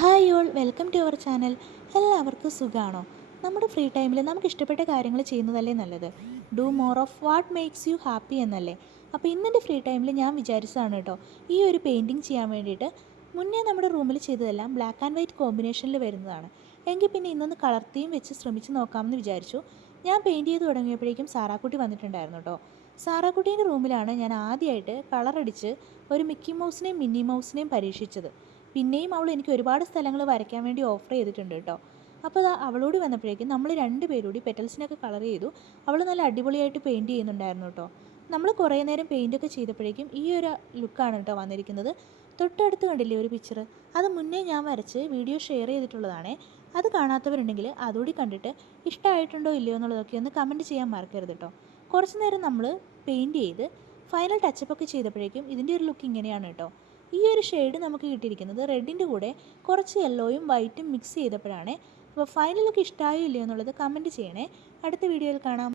Hi all, welcome to our channel. എല്ലാവർക്കും സുഖമാണോ? നമ്മുടെ ഫ്രീ ടൈമിൽ നമുക്ക് ഇഷ്ടപ്പെട്ട കാര്യങ്ങൾ ചെയ്യുന്നതല്ലേ നല്ലത്. Do more of what makes you happy എന്നല്ലേ. അപ്പോൾ ഇന്നെൻ്റെ ഫ്രീ ടൈമിൽ ഞാൻ വിചാരിച്ചതാണ് കേട്ടോ ഈ ഒരു പെയിൻറ്റിങ് ചെയ്യാൻ വേണ്ടിയിട്ട്. മുന്നേ നമ്മുടെ റൂമിൽ ചെയ്തതെല്ലാം ബ്ലാക്ക് ആൻഡ് വൈറ്റ് കോമ്പിനേഷനിൽ വരുന്നതാണ്. എങ്കിൽ പിന്നെ ഇന്നൊന്ന് കളർ തീം വെച്ച് ശ്രമിച്ച് നോക്കാമെന്ന് വിചാരിച്ചു. ഞാൻ പെയിൻറ്റ് ചെയ്ത് തുടങ്ങിയപ്പോഴേക്കും സാറാക്കുട്ടി വന്നിട്ടുണ്ടായിരുന്നു കേട്ടോ. സാറാക്കുട്ടീൻ്റെ റൂമിലാണ് ഞാൻ ആദ്യമായിട്ട് കളറടിച്ച് ഒരു മിക്കി മൗസിനെയും മിന്നി മൗസിനെയും പരീക്ഷിച്ചത്. പിന്നെയും അവൾ എനിക്ക് ഒരുപാട് സ്ഥലങ്ങൾ വരയ്ക്കാൻ വേണ്ടി ഓഫർ ചെയ്തിട്ടുണ്ട് കേട്ടോ. അപ്പോൾ അവളോട് വന്നപ്പോഴേക്കും നമ്മൾ രണ്ടുപേരൂടി പെറ്റൽസിനൊക്കെ കളർ ചെയ്തു. അവൾ നല്ല അടിപൊളിയായിട്ട് പെയിൻറ്റ് ചെയ്യുന്നുണ്ടായിരുന്നു കേട്ടോ. നമ്മൾ കുറേ നേരം പെയിൻറ്റൊക്കെ ചെയ്തപ്പോഴേക്കും ഈ ഒരു ലുക്കാണ് കേട്ടോ വന്നിരിക്കുന്നത്. തൊട്ടടുത്ത് കണ്ടില്ലേ ഒരു പിക്ചർ, അത് മുന്നേ ഞാൻ വരച്ച് വീഡിയോ ഷെയർ ചെയ്തിട്ടുള്ളതാണേ. അത് കാണാത്തവരുണ്ടെങ്കിൽ അതുകൂടി കണ്ടിട്ട് ഇഷ്ടമായിട്ടുണ്ടോ ഇല്ലയോ എന്നുള്ളതൊക്കെ ഒന്ന് കമൻറ്റ് ചെയ്യാൻ മറക്കരുത് കേട്ടോ. കുറച്ച് നേരം നമ്മൾ പെയിൻറ്റ് ചെയ്ത് ഫൈനൽ ടച്ചപ്പൊക്കെ ചെയ്തപ്പോഴേക്കും ഇതിൻ്റെ ഒരു ലുക്ക് ഇങ്ങനെയാണ് കേട്ടോ. ഈ ഒരു ഷെയ്ഡ് നമുക്ക് കിട്ടിയിരിക്കുന്നത് റെഡിൻ്റെ കൂടെ കുറച്ച് യെല്ലോയും വൈറ്റും മിക്സ് ചെയ്തപ്പോഴാണ്. അപ്പോൾ ഫൈനൽ ലുക്ക് ഇഷ്ടമായോ ഇല്ലയോ എന്നുള്ളത് കമൻറ്റ് ചെയ്യണേ. അടുത്ത വീഡിയോയിൽ കാണാം.